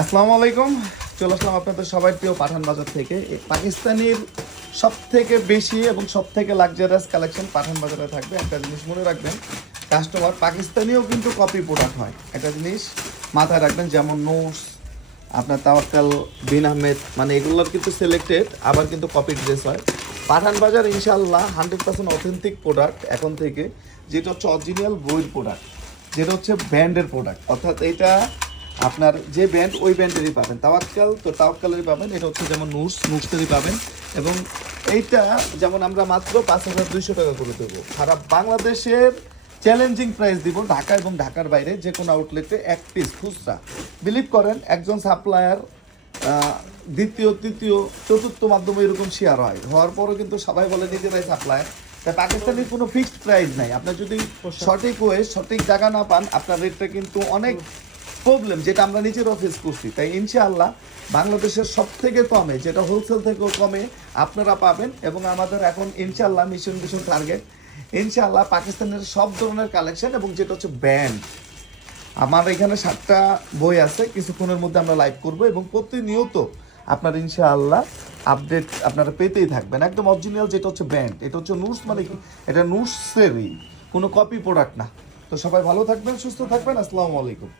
আসসালামু আলাইকুম। চলে আসলাম আপনাদের সবাই প্রিয় পাঠান বাজার থেকে। এই পাকিস্তানির সব থেকে বেশি এবং সব থেকে লাক্সারিয়াস কালেকশন পাঠান বাজারে থাকবে। একটা জিনিস মনে রাখবেন, কাস্টমার পাকিস্তানিও কিন্তু কপি প্রোডাক্ট হয়। একটা জিনিস মাথায় রাখবেন, যেমন নোটস, আপনার তাওয়াক্কাল, বিন আহমেদ, মানে এগুলোর কিন্তু সিলেক্টেড, আবার কিন্তু কপি ড্রেস হয়। পাঠান বাজার ইনশাল্লাহ 100% অথেন্টিক প্রোডাক্ট এখন থেকে, যেটা হচ্ছে অরিজিনাল বইয়ের প্রোডাক্ট, যেটা হচ্ছে ব্র্যান্ডের প্রোডাক্ট। অর্থাৎ এটা আপনার যে ব্র্যান্ড ওই ব্র্যান্ডেরই পাবেন। তাওয়াক্কাল তো তাওয়াক্কালেরই পাবেন, এটা হচ্ছে যেমন নুটসেরই পাবেন। এবং এইটা যেমন আমরা মাত্র 5,200 টাকা করে দেবো। সারা বাংলাদেশের চ্যালেঞ্জিং প্রাইস দিব, ঢাকা এবং ঢাকার বাইরে যে কোনো আউটলেটে এক পিস খুচরা। বিলিভ করেন, একজন সাপ্লায়ার দ্বিতীয় তৃতীয় চতুর্থ মাধ্যমে এরকম শেয়ার হয়, হওয়ার পরও কিন্তু সবাই বলে নিজেরাই সাপ্লায়ার। তাই পাকিস্তানের কোনো ফিক্সড প্রাইস নাই। আপনার যদি সঠিক ওয়ে সঠিক জায়গা না পান, আপনার রেটটা কিন্তু অনেক প্রবলেম, যেটা আমরা নিজেরাও ফেস করছি। তাই ইনশাআল্লাহ বাংলাদেশের সব থেকে কমে, যেটা হোলসেল থেকেও কমে আপনারা পাবেন। এবং আমাদের এখন ইনশাআল্লাহ মিশন টার্গেট, ইনশাআল্লাহ পাকিস্তানের সব ধরনের কালেকশন, এবং যেটা হচ্ছে ব্যান্ড। আমার এখানে 7টা বই আছে, কিছুক্ষণের মধ্যে আমরা লাইভ করব, এবং প্রতিনিয়ত আপনার ইনশাআল্লাহ আপডেট আপনারা পেতেই থাকবেন। একদম অরিজিনাল যেটা হচ্ছে ব্যান্ড, এটা হচ্ছে নুটস, মানে কি, এটা নুটসেরই, কোনো কপি প্রোডাক্ট না। তো সবাই ভালো থাকবেন, সুস্থ থাকবেন। আসসালামু আলাইকুম।